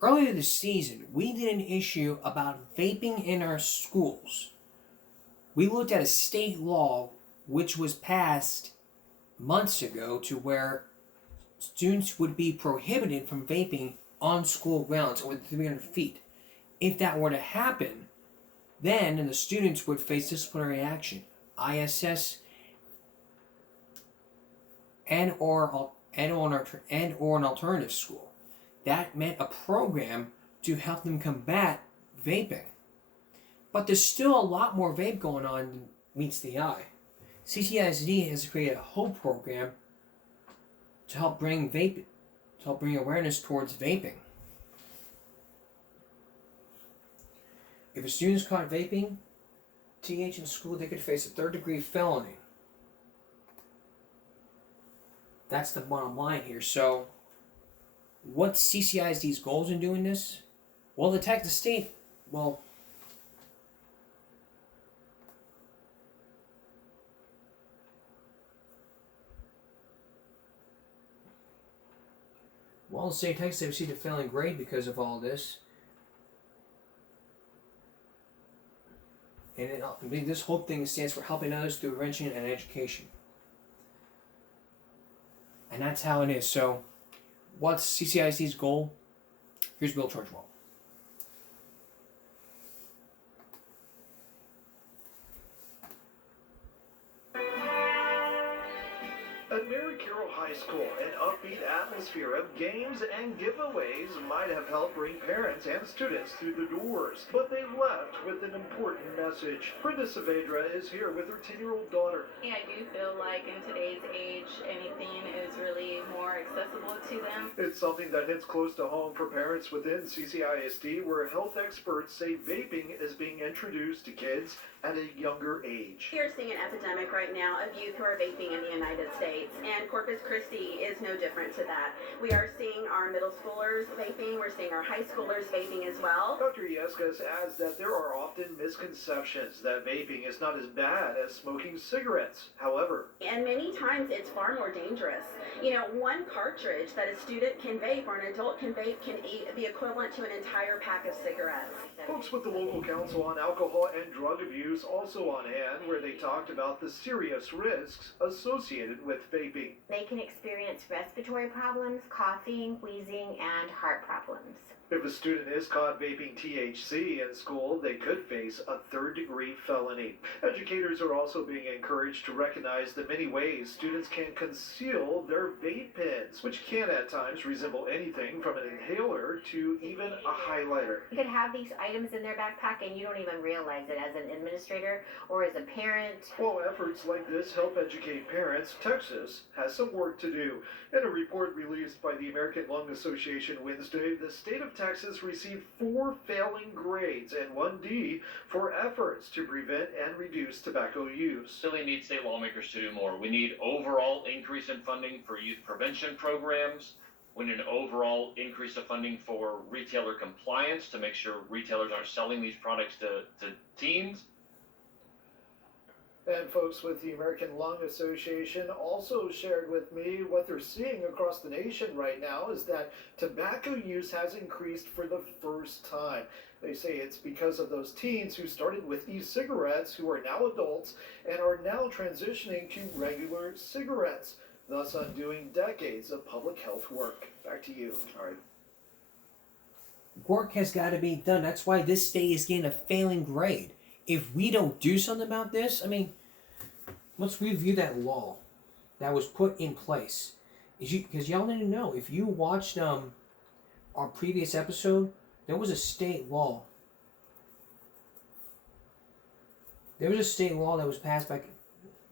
Earlier this season, we did an issue about vaping in our schools. We looked at a state law which was passed months ago to where students would be prohibited from vaping on school grounds or 300 feet. If that were to happen, then the students would face disciplinary action, ISS, and or an alternative school. That meant a program to help them combat vaping. But there's still a lot more vape going on than meets the eye. CCISD has created a whole program to help bring awareness towards vaping. If a student is caught vaping, TH in school, they could face a third-degree felony. That's the bottom line here. So, what's CCISD's goals in doing this? Well, the Texas state, well, the state of Texas received a failing grade because of all this. And this whole thing stands for helping others through prevention and education. And that's how it is. So, what's CCIC's goal? Here's Bill Churchwell. At Mary Carroll High School, an upbeat atmosphere of games and giveaways might have helped bring parents and students through the doors, but they left with an important message. Brenda Saavedra is here with her 10-year-old daughter. I do feel like in today's age, anything is really more accessible to them. It's something that hits close to home for parents within CCISD, where health experts say vaping is being introduced to kids at a younger age. We're seeing an epidemic right now of youth who are vaping in the United States, and Corpus Christi is no different to that. We are seeing our middle schoolers vaping, we're seeing our high schoolers vaping as well. Dr. Yescas adds that there are often misconceptions that vaping is not as bad as smoking cigarettes. However, and many times it's far more dangerous. You know, one cartridge that a student can vape or an adult can vape can be equivalent to an entire pack of cigarettes. Folks with the local council on alcohol and drug abuse also on hand, where they talked about the serious risks associated with vaping. They can experience respiratory problems, coughing, wheezing, and heart problems. If a student is caught vaping THC in school, they could face a third-degree felony. Educators are also being encouraged to recognize the many ways students can conceal their vape pens, which can at times resemble anything from an inhaler to even a highlighter. You could have these items in their backpack and you don't even realize it as an administrator or as a parent. While efforts like this help educate parents, Texas has some work to do. In a report released by the American Lung Association Wednesday, the state of Texas received 4 failing grades and 1 D for efforts to prevent and reduce tobacco use. Really need state lawmakers to do more. We need overall increase in funding for youth prevention programs. We need an overall increase of funding for retailer compliance to make sure retailers aren't selling these products to teens. And folks with the American Lung Association also shared with me what they're seeing across the nation right now is that tobacco use has increased for the first time. They say it's because of those teens who started with e-cigarettes who are now adults and are now transitioning to regular cigarettes, thus undoing decades of public health work. Back to you. All right. Work has got to be done. That's why this state is getting a failing grade. If we don't do something about this, I mean, let's review that law that was put in place. Because y'all need to know, if you watched our previous episode, there was a state law. There was a state law that was passed back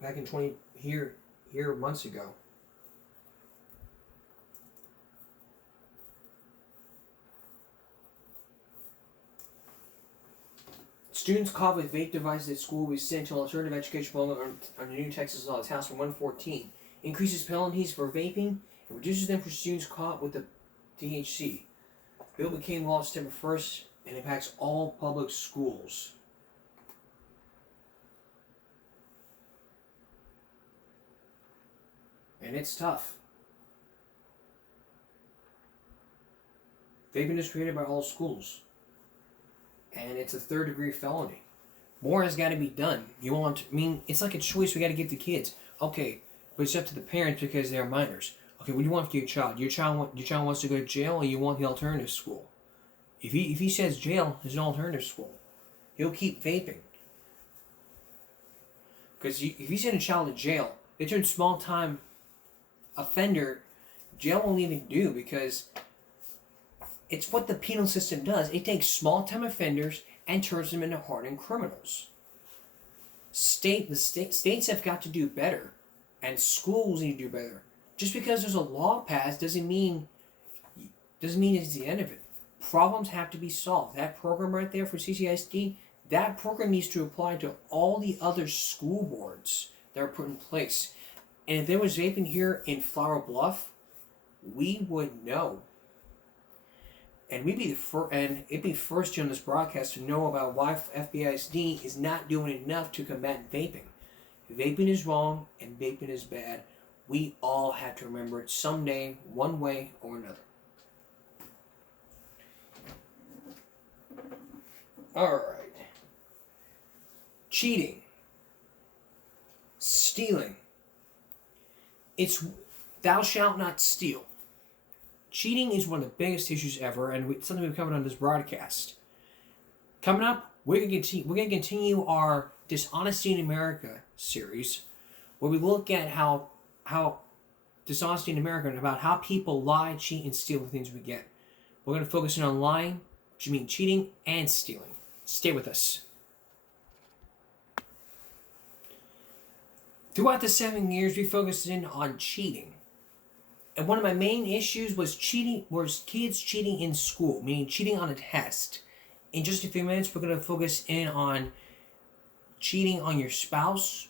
in here months ago. Students caught with vape devices at school will be sent to an alternative education program under new Texas law. It's House 114. Increases penalties for vaping and reduces them for students caught with the THC. Bill became law September 1st and impacts all public schools. And it's tough. Vaping is created by all schools. And it's a third-degree felony. More has got to be done. It's like a choice we got to give the kids. Okay, but it's up to the parents because they're minors. Okay, what do you want for your child? Your child wants to go to jail, or you want the alternative school? If he says jail, there's an alternative school. He'll keep vaping. Because if you send a child to jail, they turn small-time offender. Jail won't even do, because it's what the penal system does. It takes small-time offenders and turns them into hardened criminals. States have got to do better, and schools need to do better. Just because there's a law passed doesn't mean it's the end of it. Problems have to be solved. That program right there for CCISD, that program needs to apply to all the other school boards that are put in place. And if there was vaping here in Flower Bluff, we would know. And it'd be first on this broadcast to know about why FBISD is not doing enough to combat vaping. Vaping is wrong and vaping is bad. We all have to remember it someday, one way or another. Alright. Cheating. Stealing. It's thou shalt not steal. Cheating is one of the biggest issues ever, and something we've covered on this broadcast. Coming up, we're going to continue our Dishonesty in America series, where we look at how dishonesty in America and about how people lie, cheat, and steal the things we get. We're going to focus in on lying, which means cheating and stealing. Stay with us. Throughout the 7 years, we focused in on cheating. And one of my main issues was kids cheating in school, meaning cheating on a test. In just a few minutes, we're going to focus in on cheating on your spouse,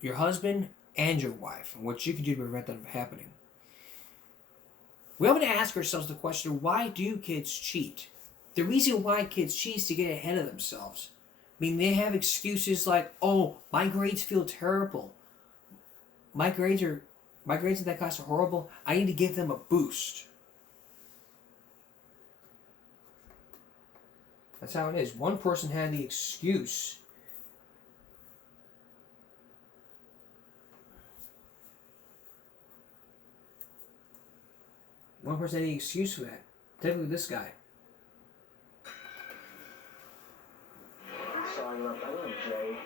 your husband, and your wife, and what you can do to prevent that from happening. We have to ask ourselves the question, why do kids cheat? The reason why kids cheat is to get ahead of themselves. I mean, they have excuses like, oh, my grades feel terrible. My grades in that class are horrible. I need to give them a boost. That's how it is. One person had the excuse. One person had the excuse for that. Typically this guy. Sorry about that. I'm Jay.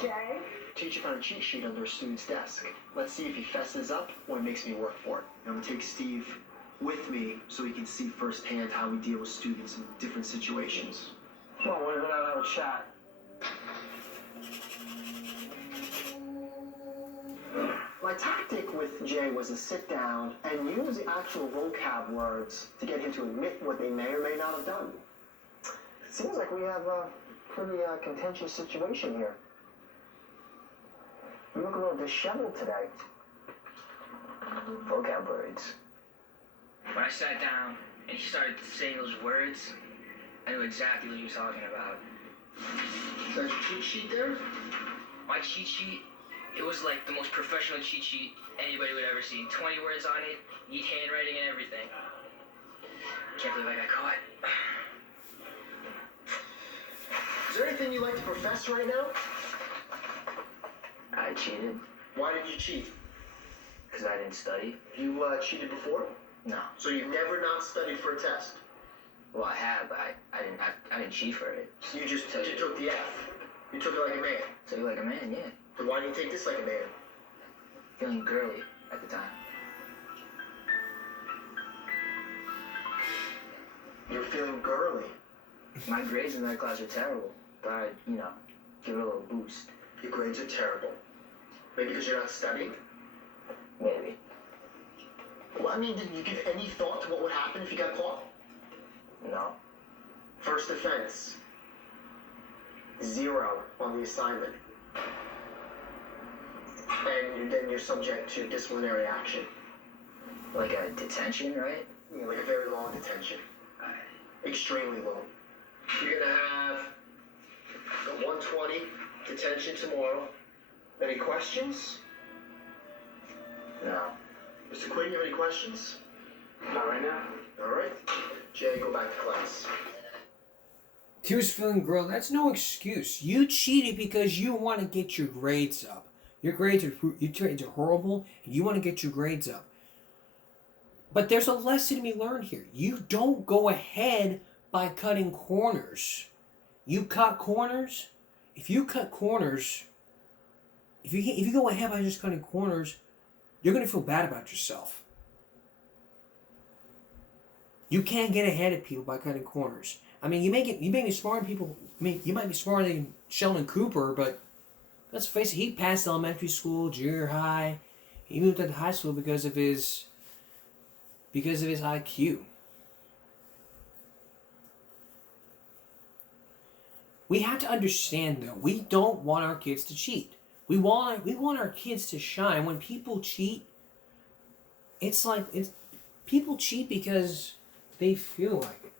Jay? Teacher found a cheat sheet under a student's desk. Let's see if he fesses up or makes me work for it. I'm gonna take Steve with me so he can see firsthand how we deal with students in different situations. Come on, we're gonna have a chat. My tactic with Jay was to sit down and use the actual vocab words to get him to admit what they may or may not have done. It seems like we have a pretty contentious situation here. You look a little disheveled today. Vocab words. When I sat down and he started saying those words, I knew exactly what he was talking about. Is that your cheat sheet there? My cheat sheet, it was like the most professional cheat sheet anybody would ever see. 20 words on it, neat handwriting and everything. Can't believe I got caught. Is there anything you'd like to profess right now? I cheated Why did you cheat? because I didn't study. You cheated before? No. So you've never not studied for a test? Well, I have, but I didn't cheat for it. So you took the F. You took it like a man. So you like a man, yeah. Then why didn't you take this like a man? Feeling girly at the time. You're feeling girly. My grades in that class are terrible, but I, give it a little boost. Your grades are terrible. Maybe because you're not studying? Maybe. Well, I mean, did you give any thought to what would happen if you got caught? No. First offense. 0 on the assignment. And then you're subject to disciplinary action. Like a detention, right? Like a very long detention. Extremely long. You're gonna have a 120 detention tomorrow. Any questions? No. Mr. Quinn, you have any questions? Not right right now. All right. Jay, go back to class. He was feeling grilled. That's no excuse. You cheated because you want to get your grades up. Your grades are horrible, and you want to get your grades up. But there's a lesson to be learned here. You don't go ahead by cutting corners. You cut corners. If you cut corners, if you go ahead by just cutting corners, you're gonna feel bad about yourself. You can't get ahead of people by cutting corners. I mean, you may be smarter than people. I mean, you might be smarter than Sheldon Cooper, but let's face it, he passed elementary school, junior high. He moved up to high school because of his IQ. We have to understand, though, we don't want our kids to cheat. We want our kids to shine. When people cheat, people cheat because they feel like it.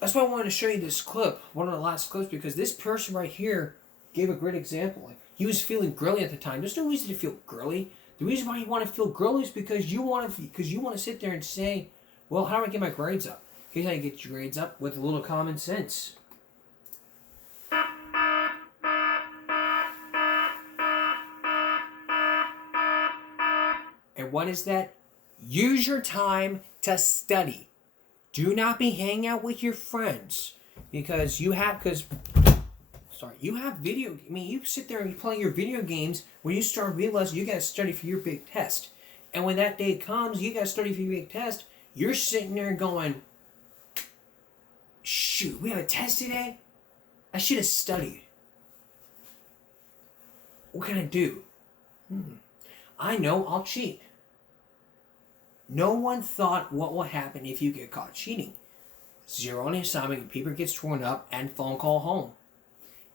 That's why I wanted to show you this clip, one of the last clips, because this person right here gave a great example. Like, he was feeling girly at the time. There's no reason to feel girly. The reason why you want to feel girly is because you want to sit there and say, well, how do I get my grades up? Here's how you get your grades up, with a little common sense. And what is that? Use your time to study. Do not be hanging out with your friends because you have video. I mean, you sit there and you play your video games when you start realizing you got to study for your big test. And when that day comes, you got to study for your big test. You're sitting there going, shoot, we have a test today? I should have studied. What can I do? I know, I'll cheat. No one thought what will happen if you get caught cheating. Zero on the assignment, paper gets torn up, and phone call home.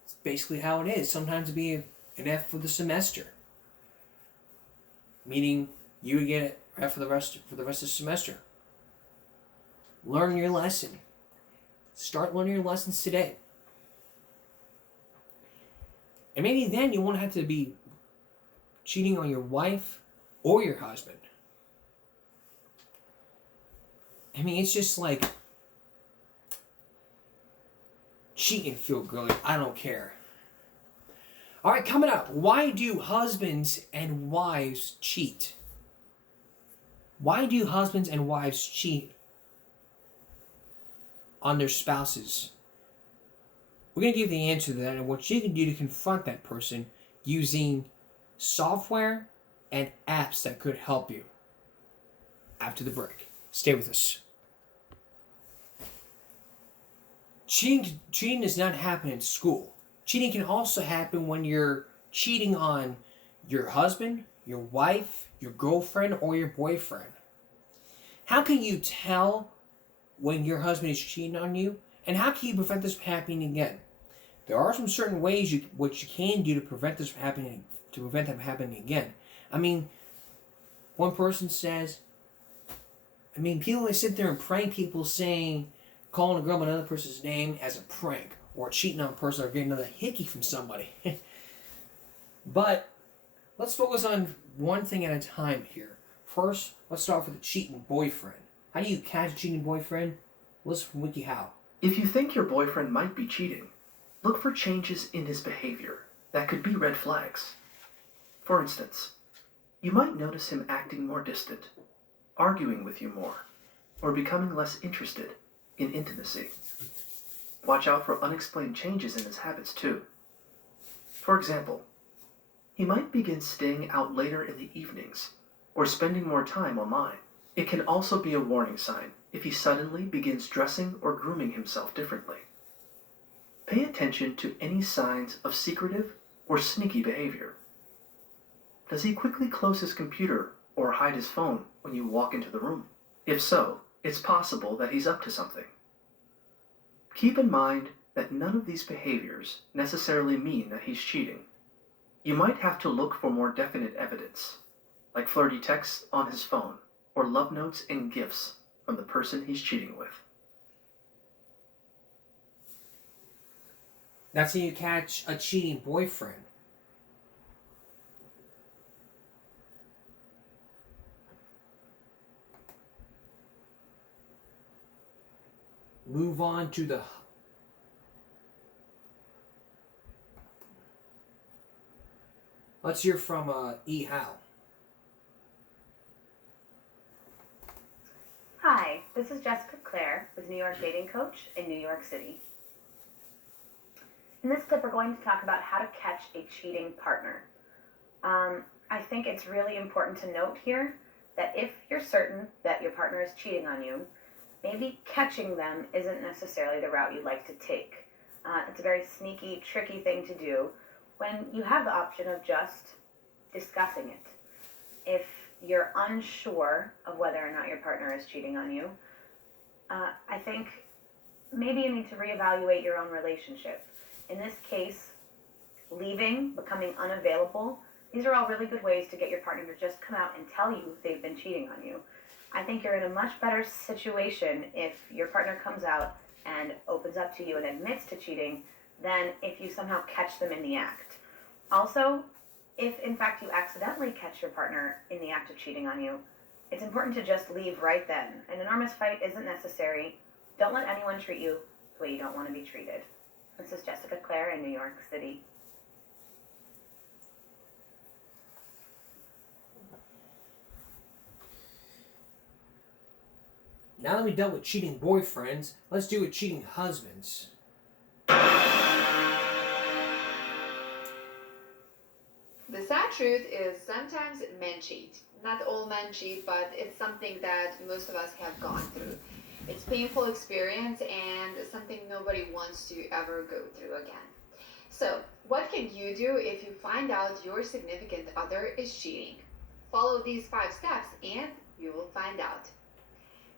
It's basically how it is. Sometimes it'd be an F for the semester. Meaning you would get an F for the rest of the semester. Learn your lesson. Start learning your lessons today. And maybe then you won't have to be cheating on your wife or your husband. I mean, it's just like, cheat and feel girly. I don't care. All right, coming up, why do husbands and wives cheat? Why do husbands and wives cheat on their spouses? We're going to give the answer to that and what you can do to confront that person using software and apps that could help you. After the break. Stay with us. Cheating does not happen in school. Cheating can also happen when you're cheating on your husband, your wife, your girlfriend, or your boyfriend. How can you tell when your husband is cheating on you? And how can you prevent this from happening again? There are some certain ways what you can do to prevent this from happening, to prevent them happening again. I mean, one person says, people always sit there and prank people saying, calling a girl by another person's name as a prank, or cheating on a person, or getting another hickey from somebody. But let's focus on one thing at a time here. First, let's start with the cheating boyfriend. How do you catch a cheating boyfriend? Listen from WikiHow. If you think your boyfriend might be cheating, look for changes in his behavior that could be red flags. For instance, you might notice him acting more distant, arguing with you more, or becoming less interested in intimacy. Watch out for unexplained changes in his habits too. For example, he might begin staying out later in the evenings or spending more time online. It can also be a warning sign if he suddenly begins dressing or grooming himself differently. Pay attention to any signs of secretive or sneaky behavior. Does he quickly close his computer or hide his phone when you walk into the room? If so, it's possible that he's up to something. Keep in mind that none of these behaviors necessarily mean that he's cheating. You might have to look for more definite evidence, like flirty texts on his phone or love notes and gifts from the person he's cheating with. That's how you catch a cheating boyfriend. Move on to the... Let's hear from E. Howe. Hi, this is Jessica Clare with New York Dating Coach in New York City. In this clip, we're going to talk about how to catch a cheating partner. I think it's really important to note here that if you're certain that your partner is cheating on you, maybe catching them isn't necessarily the route you'd like to take. It's a very sneaky, tricky thing to do when you have the option of just discussing it. If you're unsure of whether or not your partner is cheating on you, I think maybe you need to reevaluate your own relationship. In this case, leaving, becoming unavailable, these are all really good ways to get your partner to just come out and tell you they've been cheating on you. I think you're in a much better situation if your partner comes out and opens up to you and admits to cheating than if you somehow catch them in the act. Also, if in fact you accidentally catch your partner in the act of cheating on you, it's important to just leave right then. An enormous fight isn't necessary. Don't let anyone treat you the way you don't want to be treated. This is Jessica Clare in New York City. Now that we dealt with cheating boyfriends, let's do with cheating husbands. The sad truth is sometimes men cheat. Not all men cheat, but it's something that most of us have gone through. It's a painful experience and something nobody wants to ever go through again. So, what can you do if you find out your significant other is cheating? Follow these 5 steps and you will find out.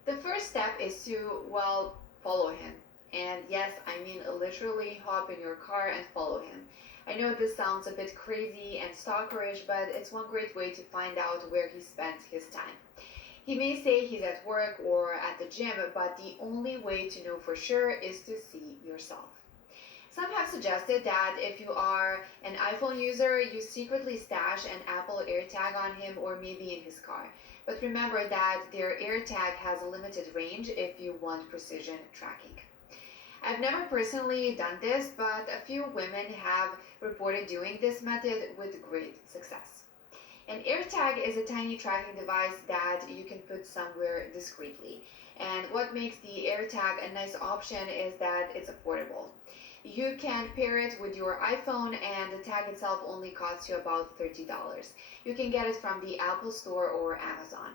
The first step is to, well, follow him. And yes, I mean literally hop in your car and follow him. I know this sounds a bit crazy and stalkerish, but it's one great way to find out where he spends his time. He may say he's at work or at the gym, but the only way to know for sure is to see yourself. Some have suggested that if you are an iPhone user, you secretly stash an Apple AirTag on him or maybe in his car. But remember that their AirTag has a limited range if you want precision tracking. I've never personally done this, but a few women have reported doing this method with great success. An AirTag is a tiny tracking device that you can put somewhere discreetly. And what makes the AirTag a nice option is that it's affordable. You can pair it with your iPhone and the tag itself only costs you about $30. You can get it from the Apple Store or Amazon.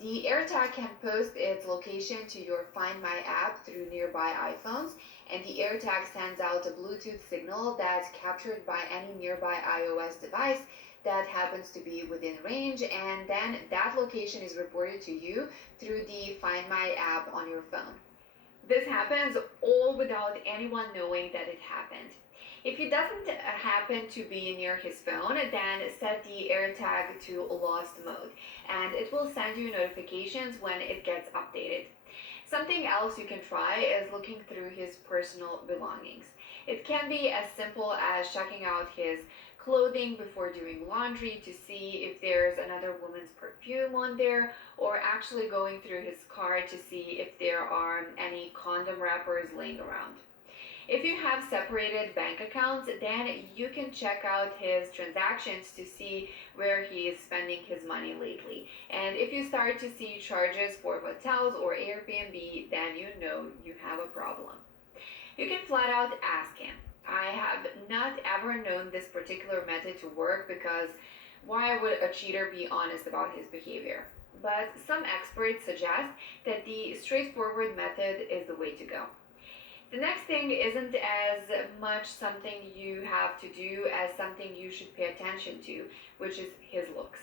The AirTag can post its location to your Find My app through nearby iPhones, and the AirTag sends out a Bluetooth signal that's captured by any nearby iOS device that happens to be within range, and then that location is reported to you through the Find My app on your phone. This happens all without anyone knowing that it happened. If it doesn't happen to be near his phone, then set the AirTag to lost mode, and it will send you notifications when it gets updated. Something else you can try is looking through his personal belongings. It can be as simple as checking out his clothing before doing laundry to see if there's another woman's perfume on there, or actually going through his car to see if there are any condom wrappers laying around. If you have separated bank accounts, then you can check out his transactions to see where he is spending his money lately. And if you start to see charges for hotels or Airbnb, then you know you have a problem. You can flat out ask him. I have not ever known this particular method to work because why would a cheater be honest about his behavior? But some experts suggest that the straightforward method is the way to go. The next thing isn't as much something you have to do as something you should pay attention to, which is his looks.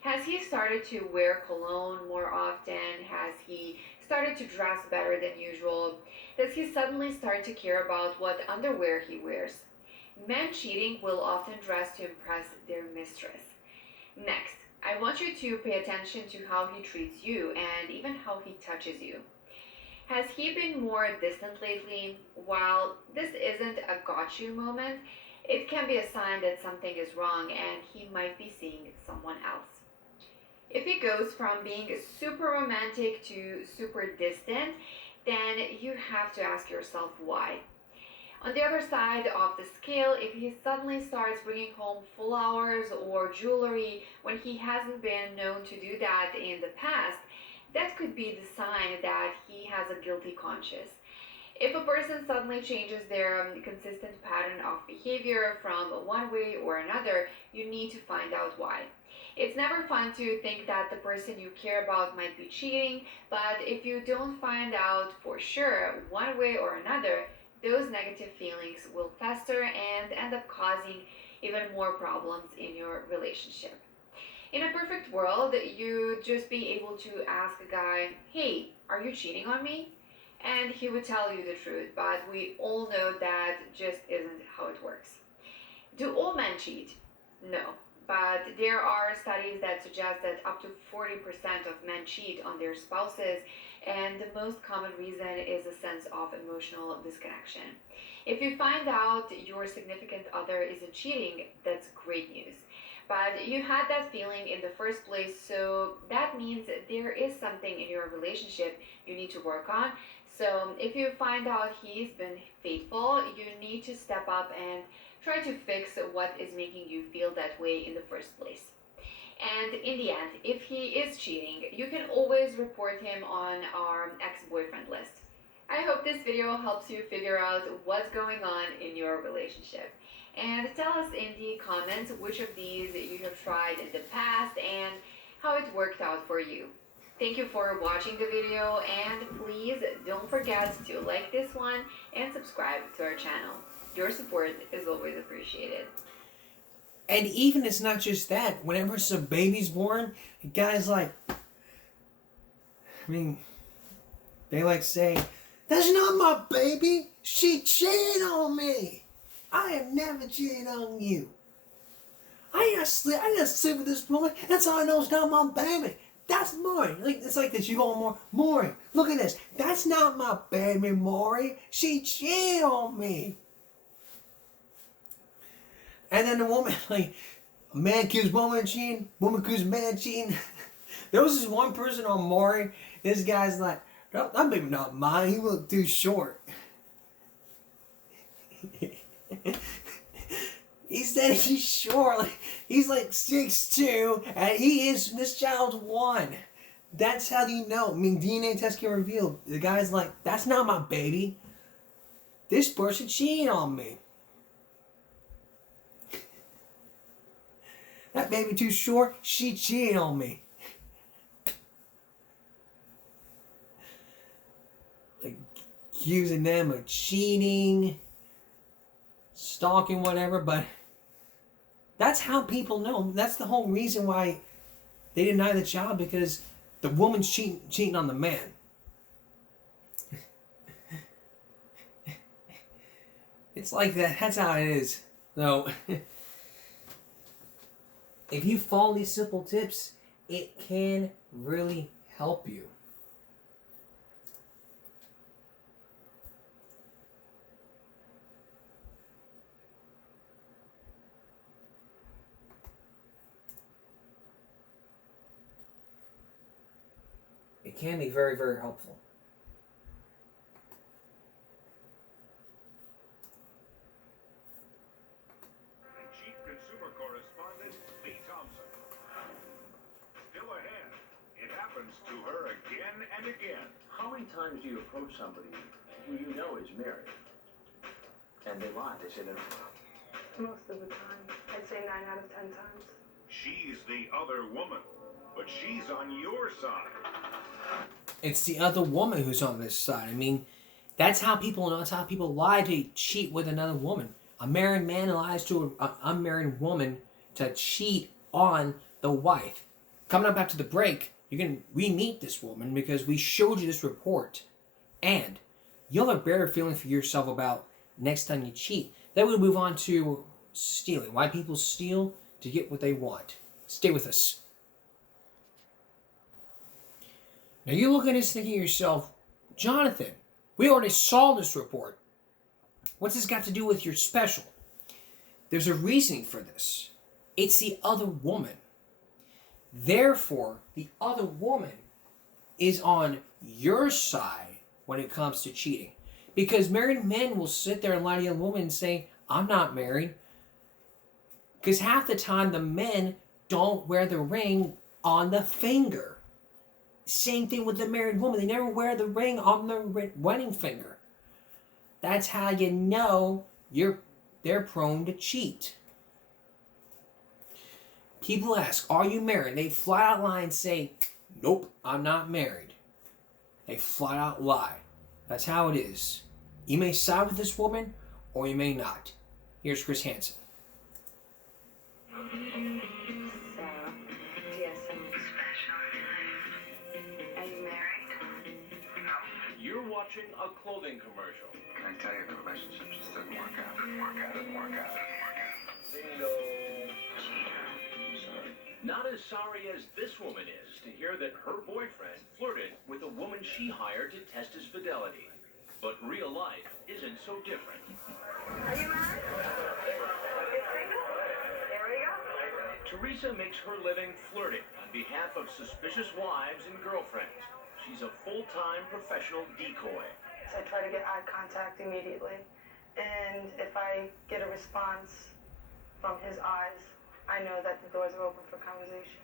Has he started to wear cologne more often? Has he started to dress better than usual? Does he suddenly start to care about what underwear he wears? Men cheating will often dress to impress their mistress. Next, I want you to pay attention to how he treats you and even how he touches you. Has he been more distant lately? While this isn't a got you moment, it can be a sign that something is wrong and he might be seeing someone else. If he goes from being super romantic to super distant, then you have to ask yourself why. On the other side of the scale, if he suddenly starts bringing home full hours or jewelry when he hasn't been known to do that in the past, that could be the sign that he has a guilty conscience. If a person suddenly changes their consistent pattern of behavior from one way or another, you need to find out why. It's never fun to think that the person you care about might be cheating, but if you don't find out for sure one way or another, those negative feelings will fester and end up causing even more problems in your relationship. In a perfect world, you'd just be able to ask a guy, hey, are you cheating on me? And he would tell you the truth, but we all know that just isn't how it works. Do all men cheat? No. But there are studies that suggest that up to 40% of men cheat on their spouses, and the most common reason is a sense of emotional disconnection. If you find out your significant other isn't cheating, that's great news. But you had that feeling in the first place, so that means there is something in your relationship you need to work on. So if you find out he's been faithful, you need to step up and try to fix what is making you feel that way in the first place. And in the end, if he is cheating, you can always report him on our ex-boyfriend list. I hope this video helps you figure out what's going on in your relationship. And tell us in the comments which of these you have tried in the past and how it worked out for you. Thank you for watching the video, and please don't forget to like this one and subscribe to our channel. Your support is always appreciated. And even it's not just that. Whenever some baby's born, the guy's like, they like say, that's not my baby. She cheated on me. I have never cheated on you. I gotta sleep with this woman. That's how I know it's not my baby. That's Maury. It's like this. You go more, Maury, look at this. That's not my baby, Maury. She cheated on me. And then the woman, a man accused woman cheating, woman accused man cheating. There was this one person on Maury. This guy's like, no, that baby not mine. He looked too short. He said he's short. He's like 6'2", and this child's 1. That's how you know. DNA test can reveal. The guy's like, that's not my baby. This person cheated on me. That baby too short, she cheated on me. Accusing them of cheating, stalking, whatever, but that's how people know. That's the whole reason why they deny the child, because the woman's cheating on the man. It's like that. That's how it is. So, if you follow these simple tips, it can really help you. It can be very, very helpful. Chief Consumer Correspondent Lee Thompson. Still ahead. It happens to her again and again. How many times do you approach somebody who you know is married and they lie? They say they're not. Most of the time. I'd say 9 out of 10 times. She's the other woman, but she's on your side. It's the other woman who's on this side. That's how people know. That's how people lie to cheat with another woman. A married man lies to an unmarried woman to cheat on the wife. Coming up after the break, you can re-meet this woman because we showed you this report. And you'll have a better feeling for yourself about next time you cheat. Then we'll move on to stealing. Why people steal to get what they want. Stay with us. Now you look at this thinking to yourself, Jonathan, we already saw this report. What's this got to do with your special? There's a reasoning for this. It's the other woman. Therefore, the other woman is on your side when it comes to cheating. Because married men will sit there and lie to the other woman and say, I'm not married. Because half the time the men don't wear the ring on the finger. Same thing with the married woman. They never wear the ring on the wedding finger. That's how you know they're prone to cheat. People ask, are you married? They flat out lie and say, nope, I'm not married. They flat out lie. That's how it is. You may side with this woman, or you may not. Here's Chris Hansen. You're watching a clothing commercial. Can I tell you the relationship just didn't work out? Bingo. Sorry. Not as sorry as this woman is to hear that her boyfriend flirted with a woman she hired to test his fidelity. But real life isn't so different. Are you married? There we go. Teresa makes her living flirting on behalf of suspicious wives and girlfriends. She's a full-time professional decoy. So I try to get eye contact immediately. And if I get a response from his eyes, I know that the doors are open for conversation.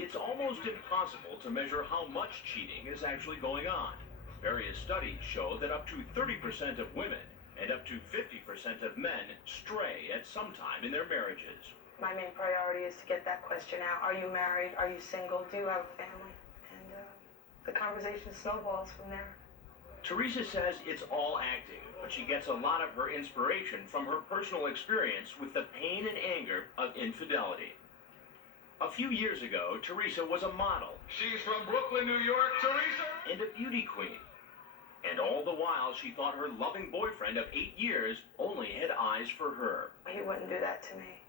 It's almost impossible to measure how much cheating is actually going on. Various studies show that up to 30% of women and up to 50% of men stray at some time in their marriages. My main priority is to get that question out. Are you married? Are you single? Do you have a family? And the conversation snowballs from there. Teresa says it's all acting, but she gets a lot of her inspiration from her personal experience with the pain and anger of infidelity. A few years ago, Teresa was a model. She's from Brooklyn, New York, Teresa. And a beauty queen. And all the while, she thought her loving boyfriend of 8 years only had eyes for her. He wouldn't do that to me.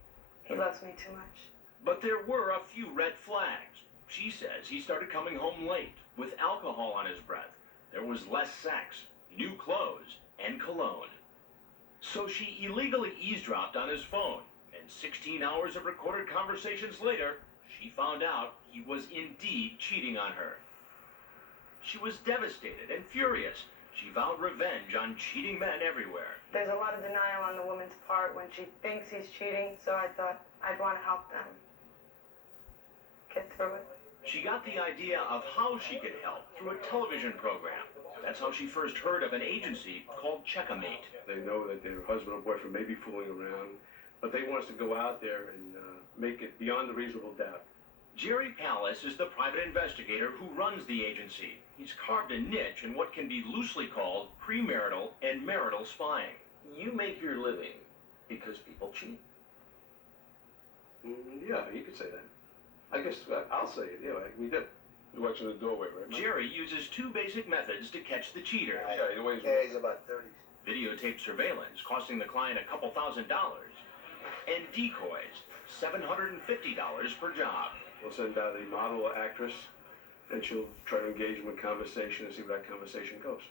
He loves me too much. But there were a few red flags. She says he started coming home late, with alcohol on his breath. There was less sex, new clothes, and cologne. So she illegally eavesdropped on his phone, and 16 hours of recorded conversations later, she found out he was indeed cheating on her. She was devastated and furious. She vowed revenge on cheating men everywhere. There's a lot of denial on the woman's part when she thinks he's cheating, so I thought I'd want to help them get through it. She got the idea of how she could help through a television program. That's how she first heard of an agency called Checkmate. They know that their husband or boyfriend may be fooling around, but they want us to go out there and make it beyond a reasonable doubt. Jerry Pallas is the private investigator who runs the agency. He's carved a niche in what can be loosely called premarital and marital spying. You make your living because people cheat. Yeah, you could say that. I guess I'll say it. Yeah, we did. You're watching the doorway, right? Jerry uses two basic methods to catch the cheater. Yeah, he's about 30. Videotape surveillance, costing the client a couple $1,000. And decoys, $750 per job. We'll send out a model or actress, and she'll try to engage him in conversation and see where that conversation goes.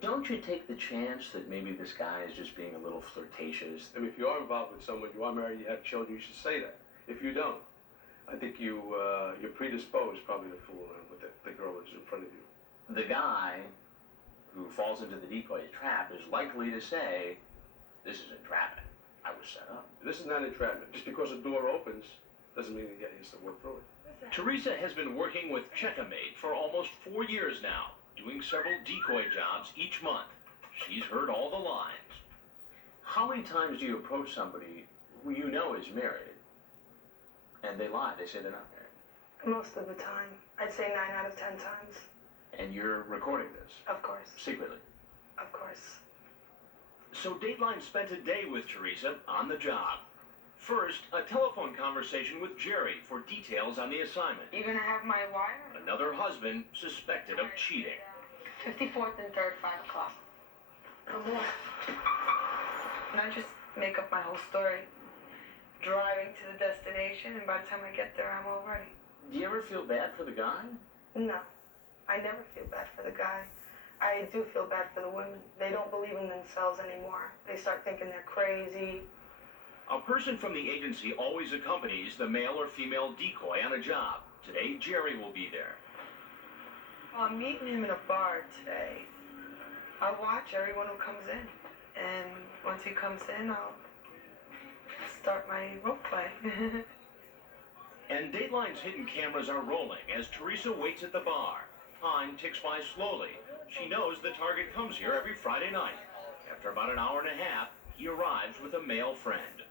Don't you take the chance that maybe this guy is just being a little flirtatious? I mean, if you are involved with someone, you are married, you have children, you should say that. If you don't, I think you're predisposed probably to fool around with the girl that's in front of you. The guy who falls into the decoy's trap is likely to say, this is entrapment. I was set up. This is not entrapment. Just because a door opens doesn't mean that he has to work through it. Teresa has been working with Checkmate for almost 4 years now, doing several decoy jobs each month. She's heard all the lines. How many times do you approach somebody who you know is married, and they lie, they say they're not married? Most of the time. I'd say 9 out of 10 times. And you're recording this? Of course. Secretly? Of course. So Dateline spent a day with Teresa on the job. First, a telephone conversation with Jerry for details on the assignment. You gonna have my wire? Another husband suspected of cheating. 54th and 3rd, 5 o'clock. No more. And I just make up my whole story. Driving to the destination, and by the time I get there, I'm all ready. Do you ever feel bad for the guy? No. I never feel bad for the guy. I do feel bad for the women. They don't believe in themselves anymore. They start thinking they're crazy. A person from the agency always accompanies the male or female decoy on a job. Today, Jerry will be there. Well, I'm meeting him in a bar today. I'll watch everyone who comes in. And once he comes in, I'll start my role play. And Dateline's hidden cameras are rolling as Teresa waits at the bar. Time ticks by slowly. She knows the target comes here every Friday night. After about an hour and a half, he arrives with a male friend.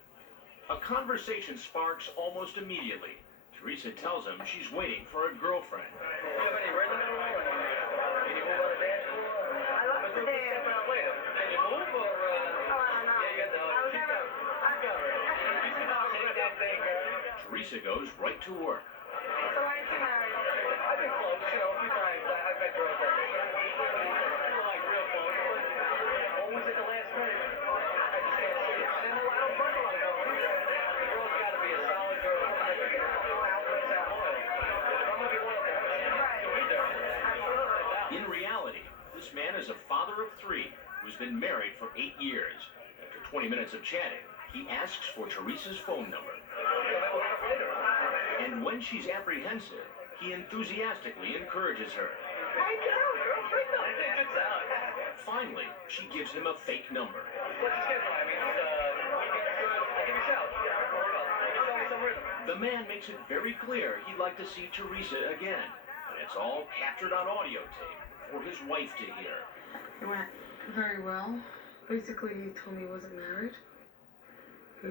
A conversation sparks almost immediately. Teresa tells him she's waiting for a girlfriend. You have any rhythm at all? Can you move on the dance floor? I love to dance. Step out later. Can you move or? Oh, I don't know. Yeah, you got the. Teresa goes right to work. So why aren't you married? I've been close, a few times. I've met girls that like real close, but always at the last minute. I just can't see it. And I don't trust a lot of girls. The girl's got to be a solid girl. Someone that can get outwards out loyal. I'm gonna be loyal to her. In reality, this man is a father of 3 who's been married for 8 years. After 20 minutes of chatting, he asks for Teresa's phone number. And when she's apprehensive, he enthusiastically encourages her. Finally, she gives him a fake number. The man makes it very clear he'd like to see Teresa again, and it's all captured on audio tape for his wife to hear. It went very well. Basically, he told me he wasn't married. He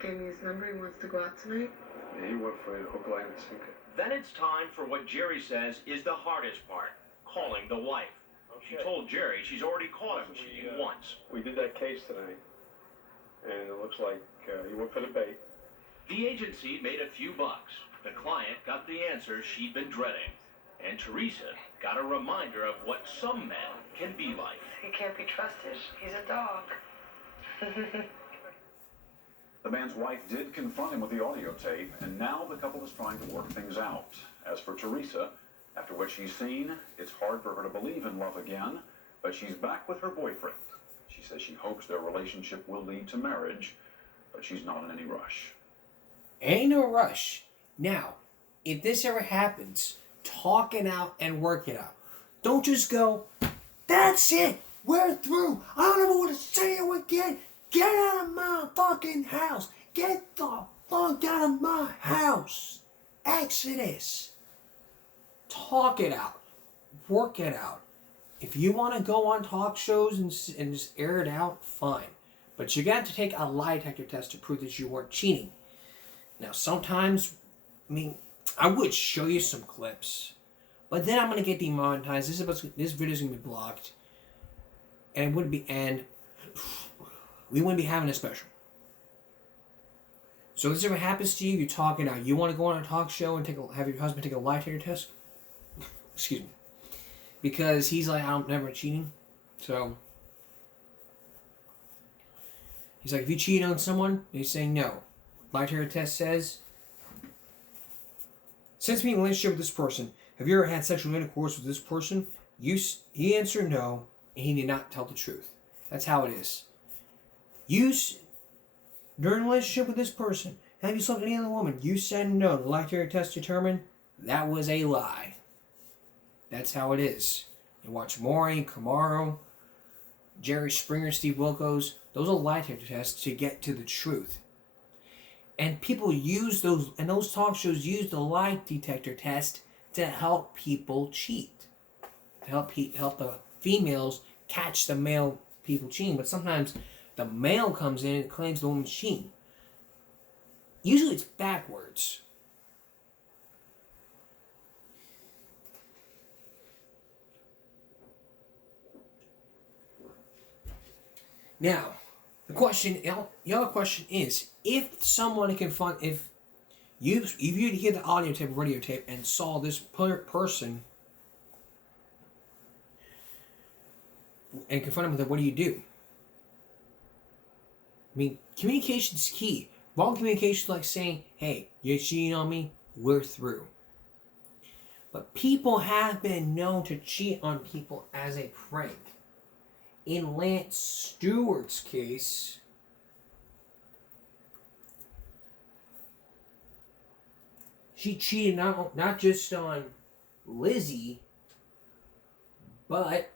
gave me his number. He wants to go out tonight. Yeah, he went for it, hook, line, and sinker. Then it's time for what Jerry says is the hardest part, calling the wife. She told Jerry she's already caught him cheating once. We did that case tonight, and it looks like he went for the bait. The agency made a few bucks. The client got the answer she'd been dreading. And Teresa got a reminder of what some men can be like. He can't be trusted. He's a dog. The man's wife did confront him with the audio tape, and now the couple is trying to work things out. As for Teresa, after what she's seen, it's hard for her to believe in love again, but she's back with her boyfriend. She says she hopes their relationship will lead to marriage, but she's not in any rush. Ain't no rush. Now, if this ever happens, talk it out and work it out. Don't just go, that's it, we're through, I don't ever want to say it again. Get out of my fucking house. Get the fuck out of my house. Exodus. Talk it out. Work it out. If you want to go on talk shows and just air it out, fine. But you got to take a lie detector test to prove that you weren't cheating. Now, sometimes, I would show you some clips. But then I'm going to get demonetized. This video is going to be blocked. And it wouldn't be... we wouldn't be having a special. So if this ever happens to you, you're talking out. You want to go on a talk show and have your husband take a lie detector test? Excuse me. Because he's like, I'm never cheating. So he's like, if you cheat on someone, and he's saying no. Lie detector test says, since being in a relationship with this person, have you ever had sexual intercourse with this person? He answered no, and he did not tell the truth. That's how it is. During a relationship with this person, have you slept with any other woman? You said no. The lie detector test determined that was a lie. That's how it is. You watch Maury, Camaro, Jerry Springer, Steve Wilkos. Those are lie detector tests to get to the truth. And people use those, and those talk shows use the lie detector test to help people cheat. To help the females catch the male people cheating. But sometimes the male comes in and claims the woman's cheating. Usually it's backwards. Now, the other question is, if someone if you hear the audio tape or radio tape and saw this person and confront him with it, what do you do? Communication's key. Wrong communication is like saying, hey, you're cheating on me, we're through. But people have been known to cheat on people as a prank. In Lance Stewart's case, she cheated not just on Lizzie, but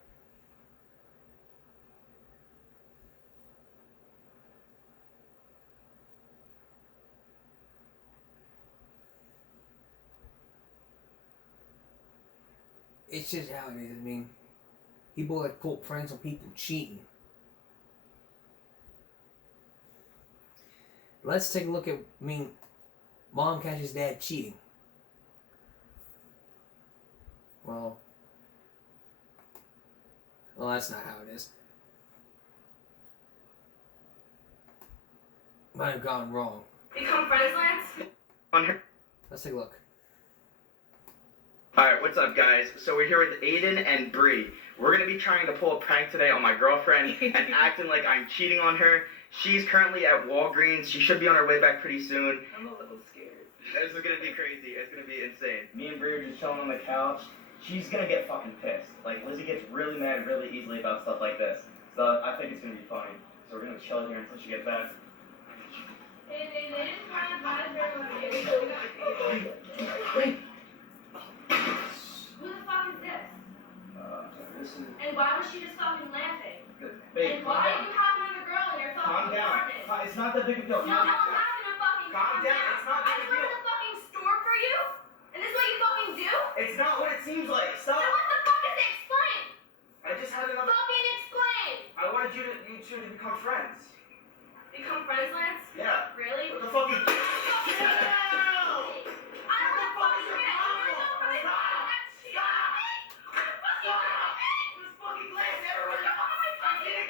it's just how it is. I mean, people like pull pranks on people cheating. Let's take a look at, mom catches dad cheating. Well, that's not how it is. Might have gone wrong. Become friends, Lance? On here. Let's take a look. Alright, what's up, guys? So we're here with Aiden and Bree. We're going to be trying to pull a prank today on my girlfriend and acting like I'm cheating on her. She's currently at Walgreens. She should be on her way back pretty soon. I'm a little scared. This is going to be crazy. It's going to be insane. Me and Bree are just chilling on the couch. She's going to get fucking pissed. Like, Lizzie gets really mad really easily about stuff like this. So I think it's going to be funny. So we're going to chill here until she gets back. They didn't try to buy very much. Who the fuck is this? And why was she just fucking laughing? Babe, and why are you having another girl in your fucking calm down. apartment? It's not that big a deal. No, I'm having a fucking Calm down. It's not I big a just went deal. to the fucking store for you? And this is what you fucking do? It's not what it seems like. Stop. Then what the fuck is it? Explain! I just had another... Fucking explain! I wanted you two to become friends. Become friends, Lance? Yeah. Really? What the fuck is... Get out! I don't want to fucking get you. You're so fucking Stop! This fucking glass everywhere. I didn't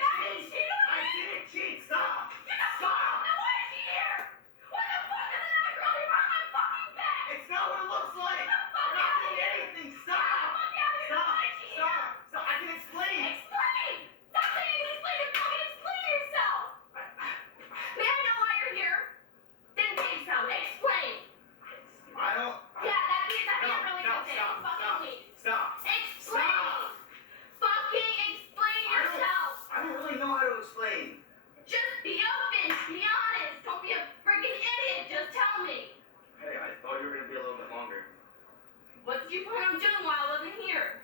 cheat. I didn't cheat. Stop. Stop. Then why is she here? What the fuck is another girl you brought my fucking bed? It's not what it looks like. Get the fuck We're not out of doing here. anything. Stop. Get the fuck out of here. Stop. Why is she here? Stop. I can explain. Explain! Stop saying you can explain it. Fucking explain yourself. May I know why you're here? Then say so. Explain. I don't... Yeah, that'd be a really No, good thing. stop. Fucking Stop. please. Stop. Explain. Stop. Fucking explain yourself. I don't really know how to explain. Just be open. Be honest. Don't be a freaking idiot. Just tell me. Hey, I thought you were gonna be a little bit longer. What did you plan on doing while I wasn't here?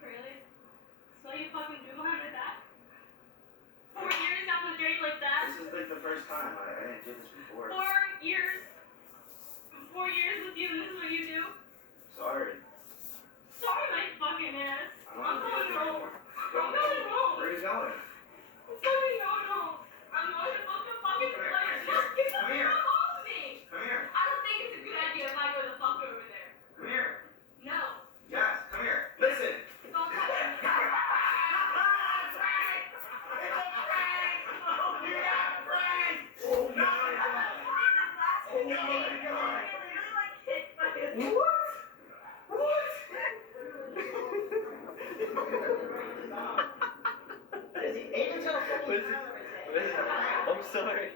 Really? So you fucking do behind my back? 4 years down the drain like that? This is like the first time. I didn't do this before. 4 years. 4 years with you and this is what you do? Sorry. Sorry my fucking ass. I'm going home. I'm Where going home. are you going? I'm fucking going home. I'm going to book a fucking flight. Just get the Come here. fuck off of me. Come here. I don't think it's a good idea if I go the fuck over there. Come here. No. Yes, come here. Listen. Don't touch me. Oh my god. Oh my god. What? Lizzie, Aiden's gonna fucking Lizzie, I'm sorry.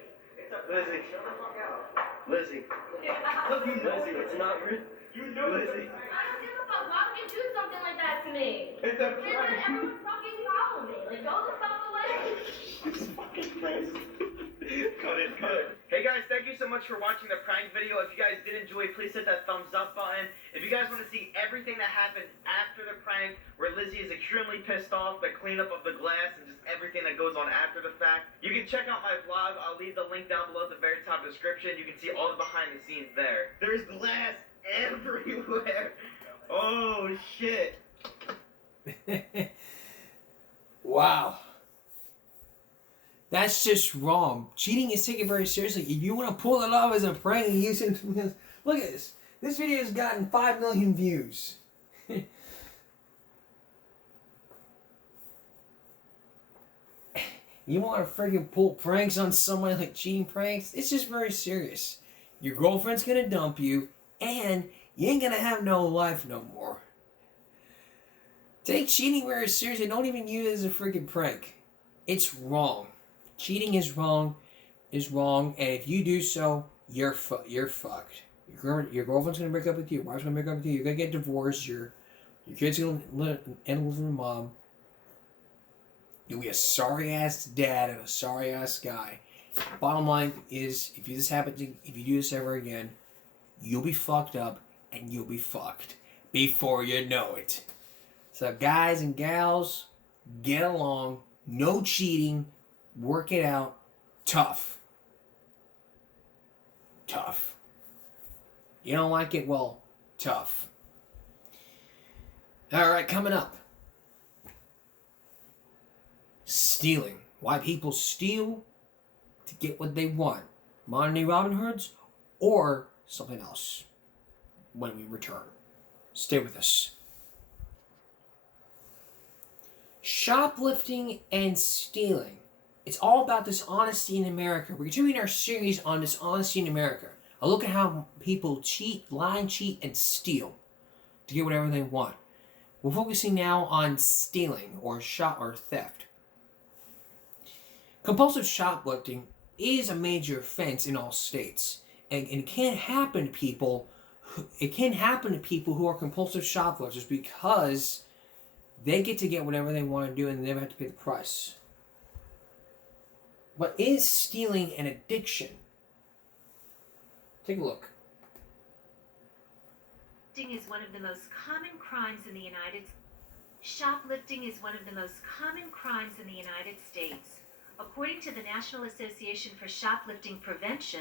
Lizzie. Shut the fuck out. Lizzie. Look, you know Lizzie, it's not real. You know Lizzie. I don't give a fuck. Why would you do something like that to me? It's a Then prank. everyone fucking follow me. Like, go the fuck away. It's fucking crazy. Cut it. Hey guys, thank you so much for watching the prank video. If you guys did enjoy, please hit that thumbs up button. If you guys want to see everything that happened after the prank, where Lizzie is extremely pissed off, the cleanup of the glass, and just everything that goes on after the fact, you can check out my vlog. I'll leave the link down below at the very top description. You can see all the behind the scenes there. There's glass everywhere. Oh shit. Wow. That's just wrong. Cheating is taken very seriously. If you want to pull it off as a prank and use it, look at this. This video has gotten 5 million views. You want to freaking pull pranks on somebody like cheating pranks? It's just very serious. Your girlfriend's gonna dump you, and you ain't gonna have no life no more. Take cheating very seriously. Don't even use it as a freaking prank. It's wrong. Cheating is wrong, and if you do so, you're fucked. Your girlfriend's gonna break up with you. Your wife's gonna break up with you. You're gonna get divorced. Your kids gonna end with your mom. You'll be a sorry ass dad and a sorry ass guy. Bottom line is, if you do this ever again, you'll be fucked up and you'll be fucked before you know it. So guys and gals, get along. No cheating. Work it out. Tough. Tough. You don't like it? Well, tough. Alright, coming up. Stealing. Why people steal to get what they want. Modern day Robin Hoods or something else when we return. Stay with us. Shoplifting and stealing. It's all about dishonesty in America. We're continuing our series on dishonesty in America. A look at how people cheat, lie, cheat, and steal to get whatever they want. We're focusing now on stealing or theft. Compulsive shoplifting is a major offense in all states, and it can happen to people. It can happen to people who are compulsive shoplifters because they get whatever they want to do and they never have to pay the price. But is stealing an addiction? Take a look. Shoplifting is one of the most common crimes in the United States. Shoplifting is one of the most common crimes in the United States. According to the National Association for Shoplifting Prevention,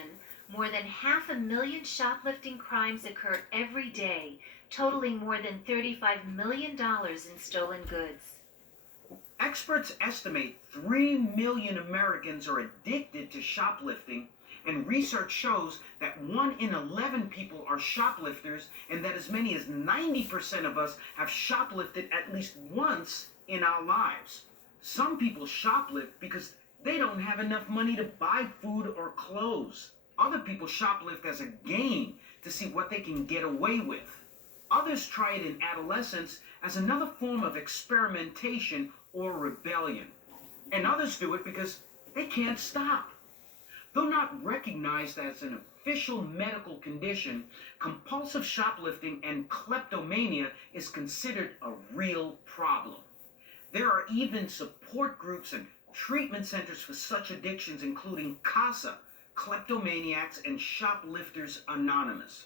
more than 500,000 shoplifting crimes occur every day, totaling more than $35 million in stolen goods. Experts estimate 3 million Americans are addicted to shoplifting, and research shows that 1 in 11 people are shoplifters, and that as many as 90% of us have shoplifted at least once in our lives. Some people shoplift because they don't have enough money to buy food or clothes. Other people shoplift as a game to see what they can get away with. Others try it in adolescence as another form of experimentation or rebellion. And others do it because they can't stop. Though not recognized as an official medical condition, compulsive shoplifting and kleptomania is considered a real problem. There are even support groups and treatment centers for such addictions, including CASA, Kleptomaniacs and Shoplifters Anonymous.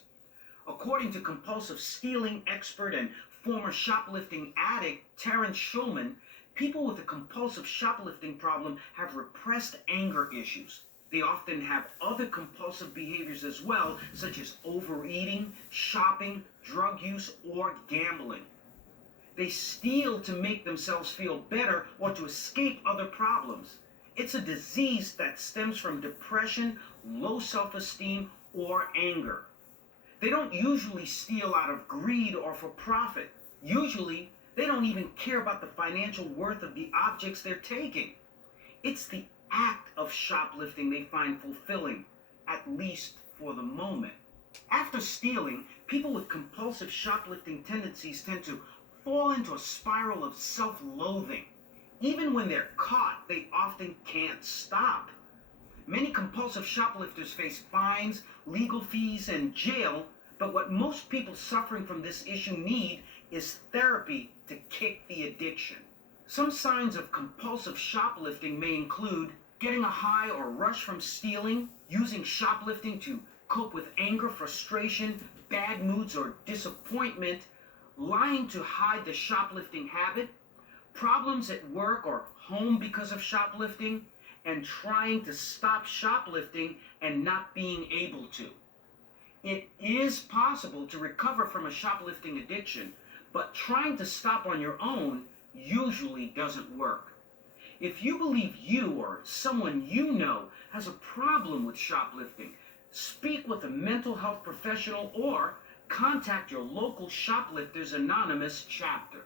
According to compulsive stealing expert and former shoplifting addict Terrence Schulman, people with a compulsive shoplifting problem have repressed anger issues. They often have other compulsive behaviors as well, such as overeating, shopping, drug use, or gambling. They steal to make themselves feel better or to escape other problems. It's a disease that stems from depression, low self-esteem, or anger. They don't usually steal out of greed or for profit. Usually, they don't even care about the financial worth of the objects they're taking. It's the act of shoplifting they find fulfilling, at least for the moment. After stealing, people with compulsive shoplifting tendencies tend to fall into a spiral of self-loathing. Even when they're caught, they often can't stop. Many compulsive shoplifters face fines, legal fees, and jail, but what most people suffering from this issue need is therapy to kick the addiction. Some signs of compulsive shoplifting may include getting a high or rush from stealing, using shoplifting to cope with anger, frustration, bad moods, or disappointment, lying to hide the shoplifting habit, problems at work or home because of shoplifting, and trying to stop shoplifting and not being able to. It is possible to recover from a shoplifting addiction, but trying to stop on your own usually doesn't work. If you believe you or someone you know has a problem with shoplifting, speak with a mental health professional or contact your local Shoplifters Anonymous chapter.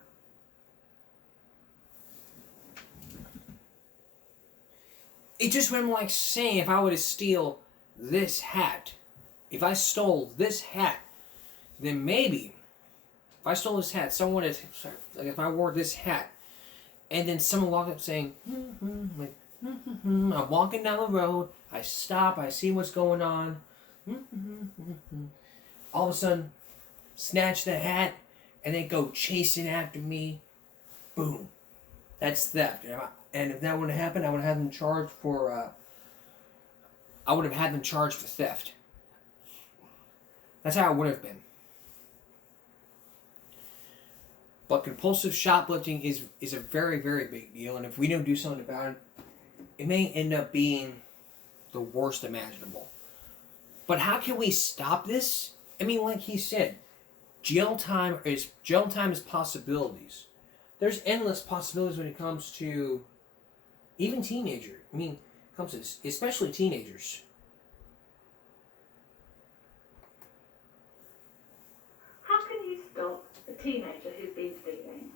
It just went like saying, if I were to steal this hat, if I stole this hat, then maybe, if I stole this hat, someone is, like if I wore this hat, and then someone walked up saying, I'm walking down the road, I stop, I see what's going on, all of a sudden snatch the hat and then go chasing after me. Boom. That's theft. And if that would have happened, I would have had them charged for. I would have had them charged for theft. That's how it would have been. But compulsive shoplifting is a very, very big deal, and if we don't do something about it, it may end up being the worst imaginable. But how can we stop this? I mean, like he said, jail time is possibilities. There's endless possibilities when it comes to even teenagers. I mean, it comes to especially teenagers. How can you stop a teenager who's been stealing?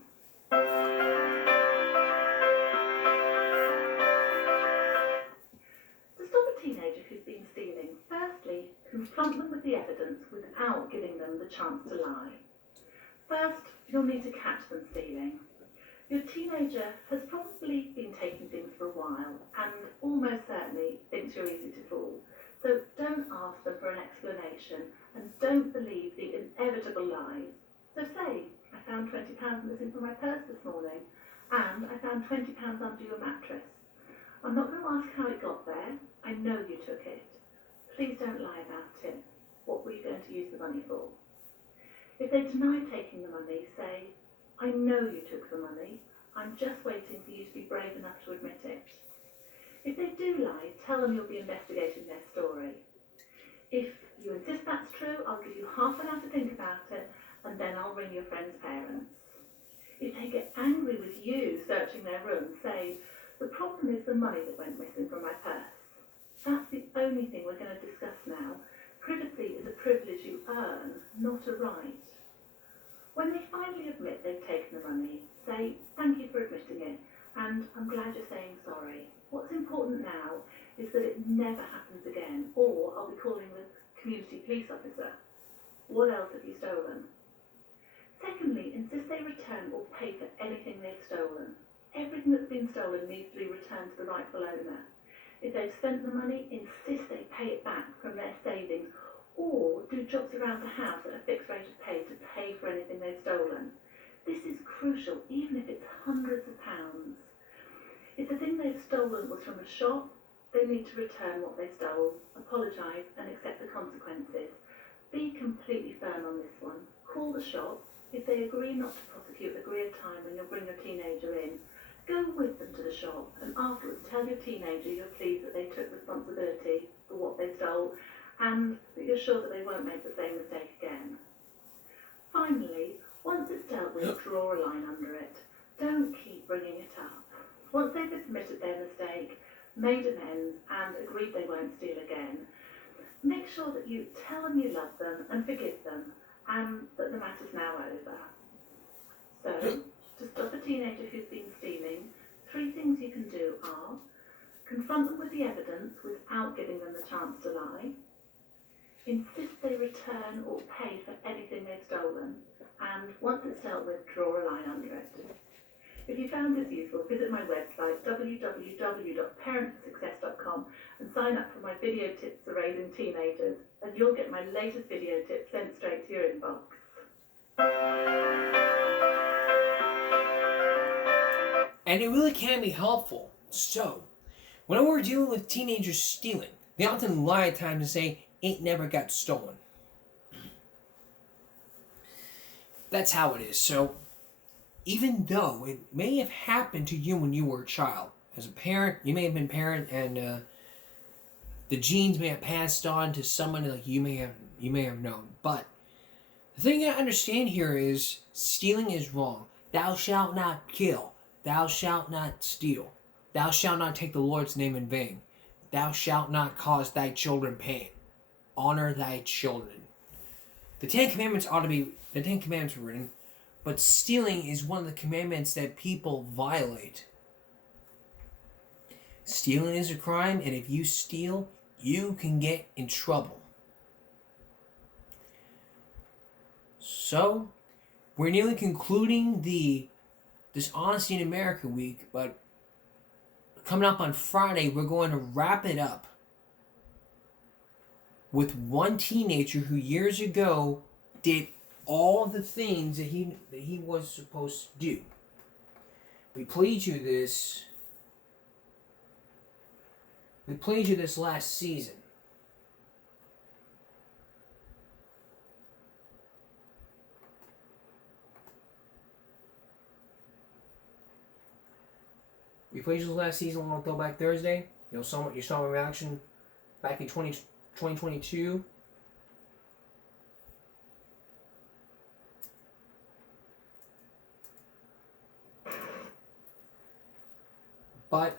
To stop a teenager who's been stealing, firstly, confront them with the evidence without giving them the chance to lie. First, you'll need to catch them stealing. Your teenager has probably been taking things for a while and almost certainly thinks you're easy to fool. So don't ask them for an explanation and don't believe the inevitable lies. So say, I found £20 missing from my purse this morning and I found £20 under your mattress. I'm not going to ask how it got there. I know you took it. Please don't lie about it. What were you going to use the money for? If they deny taking the money, say, I know you took the money. I'm just waiting for you to be brave enough to admit it. If they do lie, tell them you'll be investigating their story. If you insist that's true, I'll give you half an hour to think about it, and then I'll ring your friend's parents. If they get angry with you searching their room, say, the problem is the money that went missing from my purse. That's the only thing we're going to discuss now. Privacy is a privilege you earn, not a right. When they finally admit they've taken the money, say, thank you for admitting it, and I'm glad you're saying sorry. What's important now is that it never happens again, or I'll be calling the community police officer. What else have you stolen? Secondly, insist they return or pay for anything they've stolen. Everything that's been stolen needs to be returned to the rightful owner. If they've spent the money, insist they pay it back from their savings, or do jobs around the house at a fixed rate of pay to pay for anything they've stolen. This is crucial, even if it's hundreds of pounds. If the thing they've stolen was from a shop, they need to return what they stole, apologise and accept the consequences. Be completely firm on this one. Call the shop. If they agree not to prosecute, agree a time when you'll bring your teenager in. Go with them to the shop and afterwards tell your teenager you're pleased that they took responsibility for what they stole and that you're sure that they won't make the same mistake again. Finally, once it's dealt with, draw a line under it. Don't keep bringing it up. Once they've admitted their mistake, made amends and agreed they won't steal again, make sure that you tell them you love them and forgive them and that the matter's now over. So, to stop a teenager who's been stealing, 3 things you can do are confront them with the evidence without giving them the chance to lie, insist they return or pay for anything they've stolen, and once it's dealt with, draw a line under it. If you found this useful, visit my website www.parentforsuccess.com and sign up for my video tips for raising teenagers, and you'll get my latest video tips sent straight to your inbox. And it really can be helpful. So, when we're dealing with teenagers stealing, they often lie at times and say, it never got stolen. That's how it is. So, even though it may have happened to you when you were a child, as a parent, you may have been a parent, and the genes may have passed on to someone like you may have known. But the thing I understand here is stealing is wrong. Thou shalt not kill. Thou shalt not steal. Thou shalt not take the Lord's name in vain. Thou shalt not cause thy children pain. Honor thy children. The Ten Commandments were written, but stealing is one of the commandments that people violate. Stealing is a crime, and if you steal, you can get in trouble. So, we're nearly concluding the Dishonesty in America week, but coming up on Friday, we're going to wrap it up. with one teenager who years ago did all the things that he was supposed to do. We played you this. We played you this last season. We played you last season on Throwback Thursday. You saw my reaction back in 2022.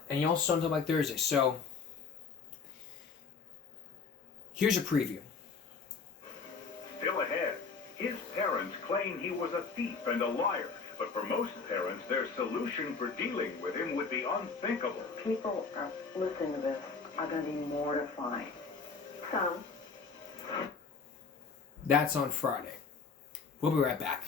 And you also saw on Throwback Thursday. So here's a preview. Still ahead, his parents claim he was a thief and a liar. But for most parents, their solution for dealing with him would be unthinkable. People listening to this are going to be mortified. Some. That's on Friday. We'll be right back.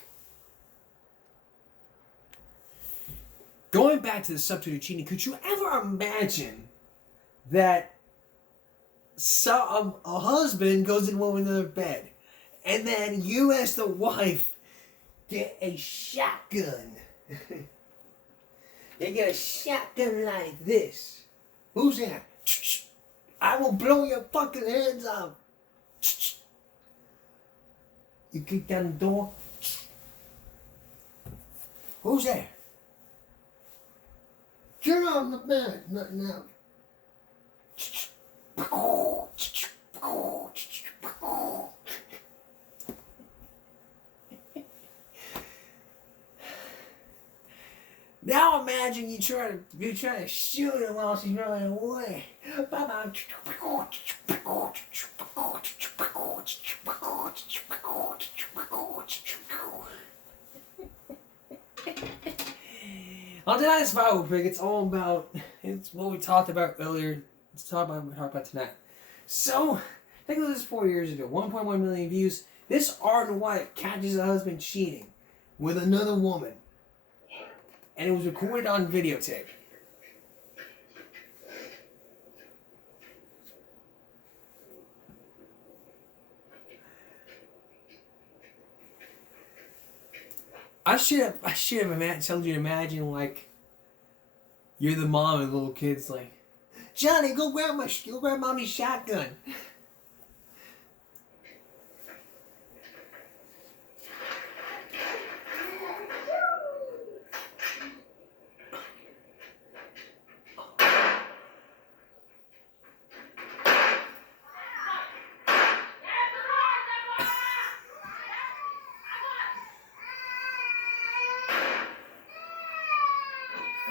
Going back to the subject of cheating, could you ever imagine that a husband goes in one with another bed, and then you as the wife get a shotgun? You get a shotgun like this. Who's that? I will blow your fucking heads off. You kick down the door. Who's there? Get on the bed, not now. Now imagine you try to shoot her while she's running away. On tonight's Bible Pick, it's what we talked about earlier. Let's talk about tonight. So, think of this 4 years ago. 1.1 million views. This ardent wife catches a husband cheating with another woman. And it was recorded on videotape. I should have told you to imagine, like, you're the mom and the little kid's like, Johnny, go grab mommy's shotgun.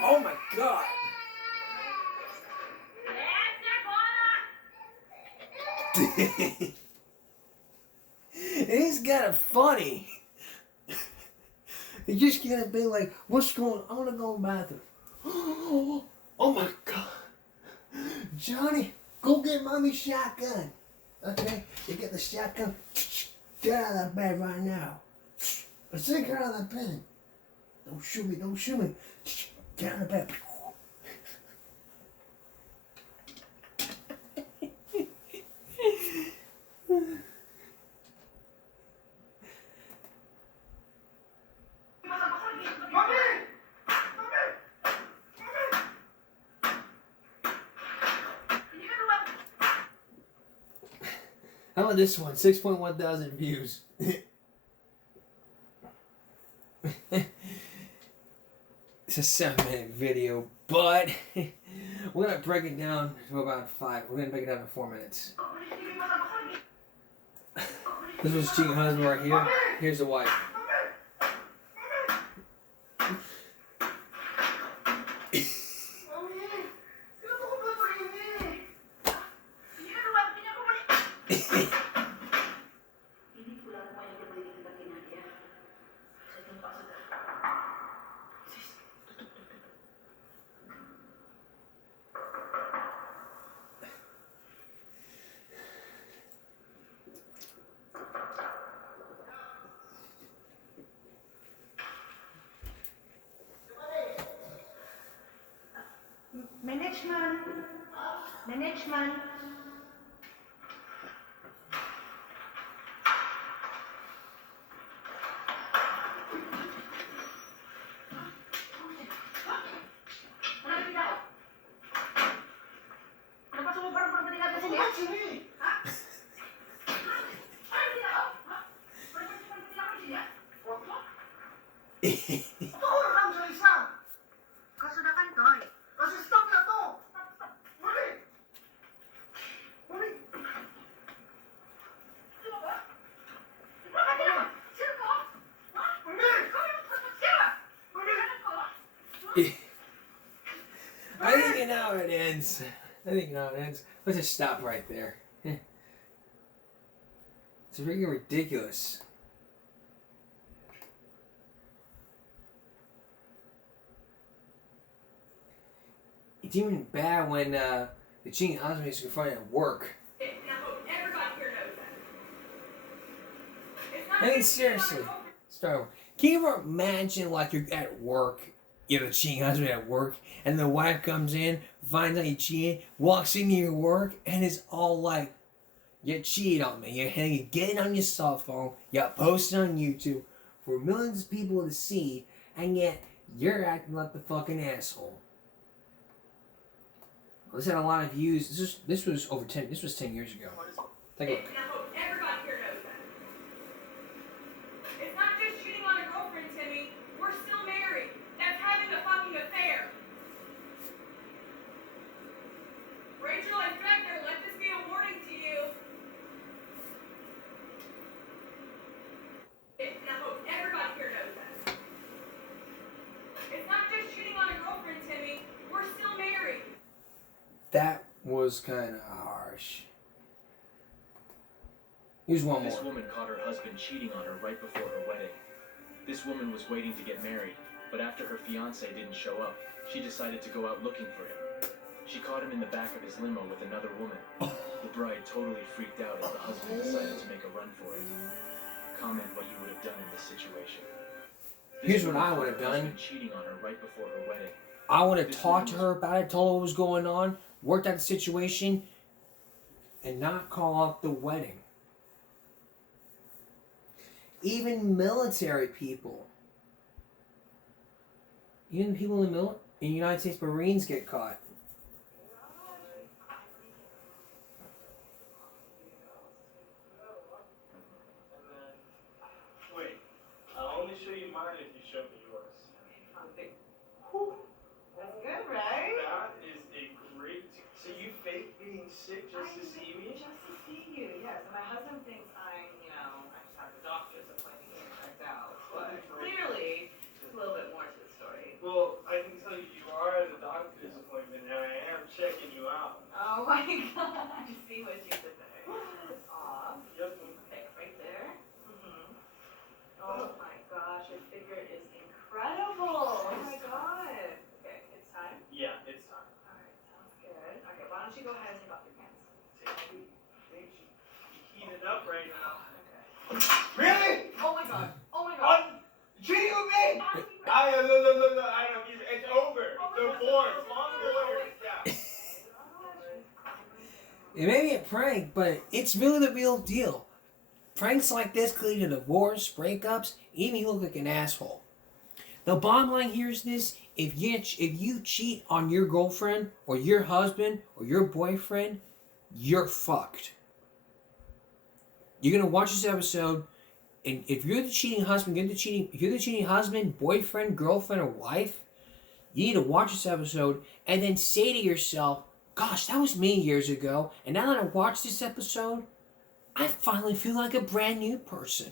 Oh my God. It's kind of funny. You just gotta be like, what's going on? I wanna go to the bathroom. Oh my God. Johnny, go get mommy's shotgun. Okay? You get the shotgun. Get out of that bed right now. Let's take her out of that bed. Don't shoot me, don't shoot me. Get out of bed. How about this one? 6.1 thousand views. It's a 7-minute video, but we're gonna break it down to about 5. We're gonna break it down to 4 minutes. This was cheating husband right here. Here's the wife. Management. I think you know how it ends. Let's just stop right there. It's really ridiculous. It's even bad when the cheating husband is confronted at work. And I hope everybody here knows that. It's not I mean, just seriously. So, can you ever imagine, like, you're at work, you have a cheating husband at work, and the wife comes in, finds out you cheated, walks into your work, and is all like, you cheated on me. You get it on your cell phone, you post it on YouTube for millions of people to see, and yet you're acting like the fucking asshole. Well, this had a lot of views. This was 10 years ago. Take a look. And I hope everybody here knows that. It's not just cheating on a girlfriend, Timmy. We're still married. That's having a fucking affair. Rachel, Inspector, let this be a warning to you. And I hope everybody here knows that. It's not just cheating on a girlfriend, Timmy. We're still married. That was kind of harsh. Here's one more. This woman caught her husband cheating on her right before her wedding. This woman was waiting to get married, but after her fiancé didn't show up, she decided to go out looking for him. She caught him in the back of his limo with another woman. The bride totally freaked out as the husband decided to make a run for it. Comment what you would have done in this situation. Here's what I would have done. Cheating on her right before her wedding. I would have talked to her about it, told her what was going on, worked out the situation, and not call off the wedding. Even military people, even people in the United States Marines get caught. Wait, I'll only show you mine if you show me yours. That's good, right? That is a great. So you fake being sick just to see me? Just to see you, yes. And my husband thinks I just have a doctor's appointment to get checked out. But clearly, there's a little bit more to the story. Well, I can tell you are at a doctor's appointment, and I am checking you out. Oh my god, I see what you did there. Aw. Yep. Okay, right there. Oh my gosh, your figure is incredible. Oh my god. Okay, it's time? Yeah, it's time. Alright, sounds good. Okay, why don't you go ahead and take off your pants? Heated up right now. Really? Oh my god. Oh my god. Cheating with me? Look, I don't. It's over. Divorce. Long divorce. Yeah. It may be a prank, but it's really the real deal. Pranks like this could lead to divorce, breakups, even you look like an asshole. The bottom line here is this: if you cheat on your girlfriend or your husband or your boyfriend, you're fucked. You're gonna watch this episode, and if you're the cheating husband, if you're the cheating husband, boyfriend, girlfriend, or wife, you need to watch this episode and then say to yourself, "Gosh, that was me years ago, and now that I watch this episode, I finally feel like a brand new person.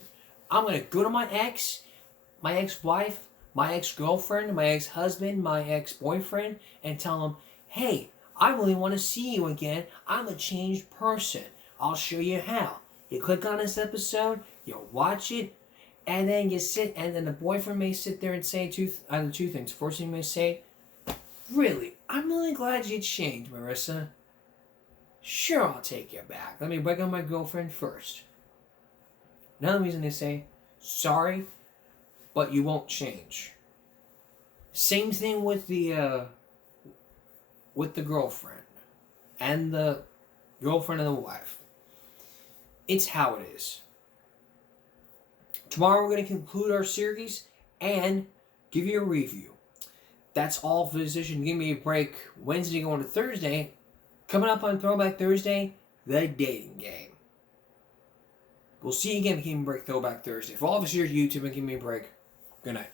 I'm gonna go to my ex-wife, my ex-girlfriend, my ex-husband, my ex-boyfriend, and tell them, hey, I really want to see you again. I'm a changed person. I'll show you how. You click on this episode, you watch it, and then the boyfriend may sit there and say either two things. First thing he may say, really, I'm really glad you changed, Marissa. Sure, I'll take you back. Let me break up my girlfriend first. Another reason they say, sorry, but you won't change. Same thing with the girlfriend and the girlfriend and the wife. It's how it is. Tomorrow we're going to conclude our series and give you a review. That's all for this edition. Give me a break. Wednesday going to Thursday. Coming up on Throwback Thursday, the dating game. We'll see you again at Give Me a Break Throwback Thursday. For all of us here at YouTube, Give Me a Break. Good night.